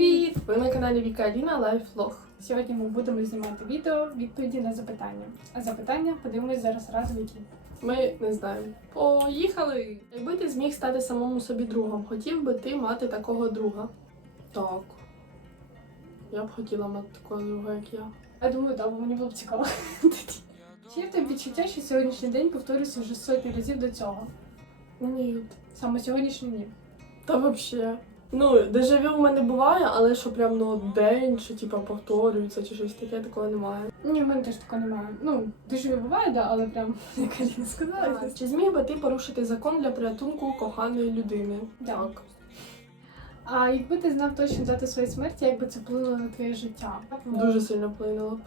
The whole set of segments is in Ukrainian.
Привіт! Ви на каналі Віка Аліна Лайфлог. Сьогодні ми будемо знімати відео відповіді на запитання. А запитання подивимось зараз разом які. Ми не знаємо. Поїхали! Якби ти зміг стати самому собі другом, хотів би ти мати такого друга? Так. Я б хотіла мати такого друга, як я. Я думаю, так, бо мені було б цікаво. Чи є в тебе відчуття, що сьогоднішній день повторюється вже сотні разів до цього? Ні. Саме сьогоднішній ні. Та взагалі. Ну, дежавю в мене буває, але що прям ну день, що типа повторюється чи щось таке, такого немає. Ні, в мене теж такого немає. Ну, дуже буває, да, але прям, як Аліна сказала, Чи зміг би ти порушити закон для порятунку коханої людини? Так. А якби ти знав точно дату своєї смерті, як би це вплинуло на твоє життя? Дуже сильно вплинуло б.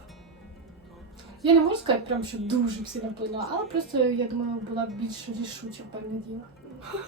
Я не можу сказати, прям, що дуже сильно вплинуло, але просто я думаю, була б більш рішуча в певних діях.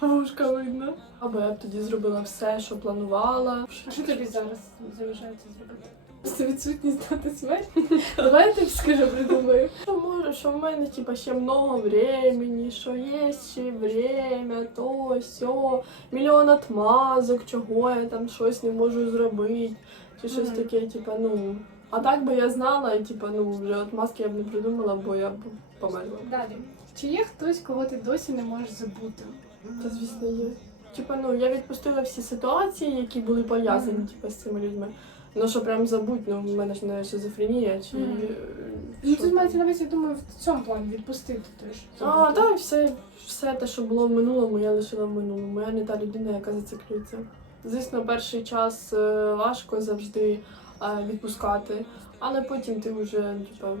Вушка видно. Або я б тоді зробила все, що планувала. А що тобі зараз заважає це зробити? Просто відсутність дати смерті? Давай я тобі скажу, придумаю. Що може, що в мене типа ще много времени, що є ще время, то сьо, мільйон отмазок, чого я там щось не можу зробити, чи щось таке, типа, ну. А так би я знала, і типа, ну, вже отмазки я б не придумала, бо я б померла. Далі. Чи є хтось, кого ти досі не можеш забути? Та звісно є. Типа, ну я відпустила всі ситуації, які були пов'язані Мгм. типа, з цими людьми. Ну що прям забудь, ну в мене ж не шизофренія чи. Е, Ну, тут мається там. на увазі, я думаю, в цьому плані відпустити теж. А, так, все, все те, що було в минулому, я лишила в минулому. Я не та людина, яка зациклюється. Звісно, перший час е, важко завжди е, відпускати, але потім ти вже типа,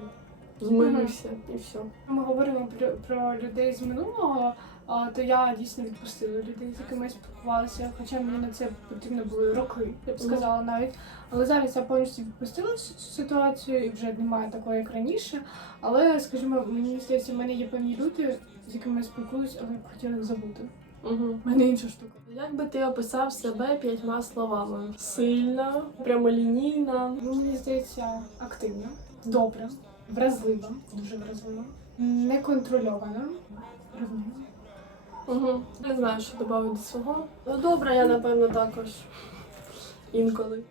змирився і все. Ми говоримо про, про людей з минулого, а, то я дійсно відпустила людей, з якими я спілкувалася, хоча мені на це потрібно були роки, я б сказала навіть. Але зараз я повністю відпустила цю цю ситуацію і вже немає такої, як раніше. Але, скажімо, мені здається, в мене є певні люди, з якими я спілкуюсь, але я б хотіла їх забути. Угу. У мене інша штука. Як би ти описав себе п'ятьма словами? Сильна, прямолінійна. Мені здається, активна, добра, вразлива, дуже вразлива, неконтрольована. розумна. Угу. Не знаю, що додати до свого. Ну добре, я напевно також. Інколи.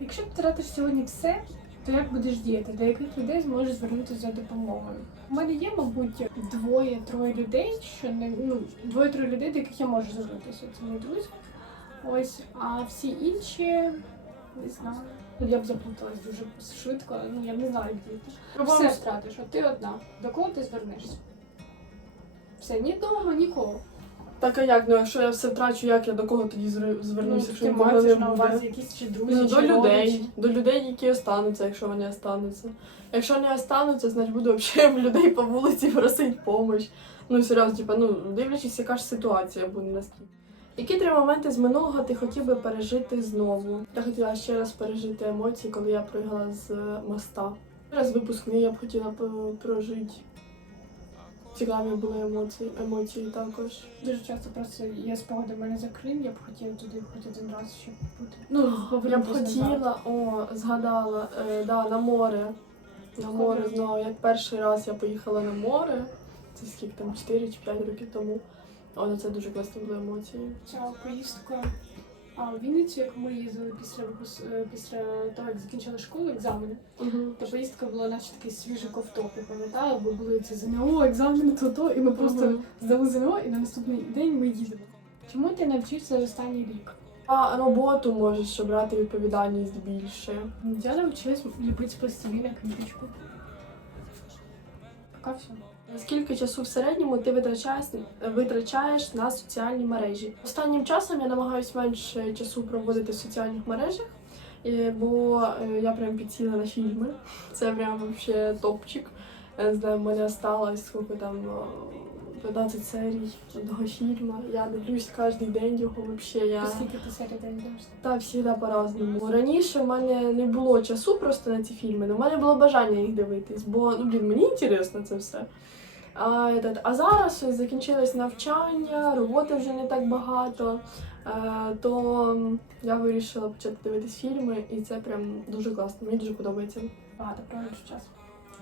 Якщо втратиш сьогодні все, то як будеш діяти? До яких людей зможеш звернутися за допомогою? У мене є, мабуть, двоє-троє людей, що не ну двоє-троє людей, до яких я можу звернутися. Це мої друзі. Ось, а всі інші не знаю. Я б заплуталась дуже швидко, ну я б не знаю, як діяти. Все втратиш, от ти одна. До кого ти звернешся? Все, ні дома, нікого. Так а як? Ну якщо я все втрачу, як я до кого тоді зр- звернуся, якщо ти нікого не маєш на увазі якісь чи друзі, Ну, чи до людей, родичі. до людей, які остануться, якщо вони остануться. Якщо не остануться, значить буду взагалі в людей по вулиці просити допомогу. Ну серйозно, типа, ну дивлячись, яка ж ситуація буде наскільки. Які три моменти з минулого ти хотів би пережити знову? Я хотіла ще раз пережити емоції, коли я пригала з моста. Раз випускний я б хотіла прожити. Цікаві були емоції, емоції також. Дуже часто просто є спогади мене за Крим, я б хотіла туди хоч один раз ще бути. Ну, Я б хотіла, о, згадала, е, да, на море. На море знову. Як перший раз я поїхала на море, це скільки там 4 чи 5 років тому. Ну, це дуже класні були емоції. Ця поїздка а, в Вінницю, яку ми їздили після випуск... е, після того, як закінчили школу, екзамени. Угу. То поїздка була наче такий свіжий ковтоп, я пам'ятаю, бо були ці ЗНО, екзамени, то то, і ми просто здали ЗНО, і на наступний день ми їдемо. Чому ти навчився за останній рік? А роботу можеш брати відповідальність більше. Я навчилась любити з пластиліна квіточку. Пока все. Скільки часу в середньому ти витрачаєш, витрачаєш на соціальні мережі? Останнім часом я намагаюся менше часу проводити в соціальних мережах, е, бо е, я прям підсіла на фільми. Це прям вообще топчик. Я не знаю, мене сталося скільки там е, 15 серій одного фільму. Я дивлюсь кожен день його вообще. Я Скільки ти серій день дивишся? та всегда по-разному. Раніше в мене не було часу просто на ці фільми, але в мене було бажання їх дивитись, бо ну блін, мені інтересно це все. А, этот, а зараз ось закінчилось навчання, роботи вже не так багато. Е, то я вирішила почати дивитись фільми, і це прям дуже класно. Мені дуже подобається. Багато проводиш час.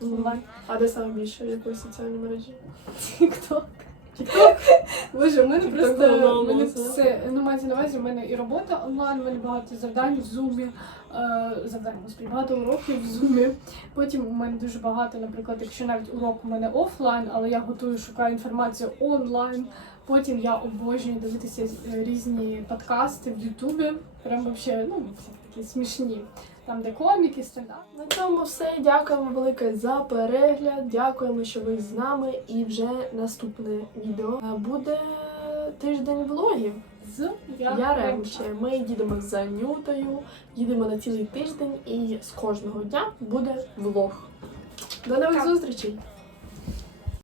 Мгм. А де саме більше в якої соціальній мережі? Тік-ток. Боже, у мене просто мене все ну мається на увазі, в мене і робота онлайн, в мене багато завдань в зумі, е, завдань господи, багато уроків в зумі. Потім у мене дуже багато, наприклад, якщо навіть урок у мене офлайн, але я готую, шукаю інформацію онлайн. Потім я обожнюю дивитися е, різні подкасти в Ютубі. Прям вообще, ну, такі смішні. Там, де коміки, стендап. На цьому все. Дякуємо велике за перегляд. Дякуємо, що ви з нами. І вже наступне відео буде тиждень влогів. З Ярем Ми їдемо за Нютою, їдемо на цілий тиждень, і з кожного дня буде влог. До нових зустрічей!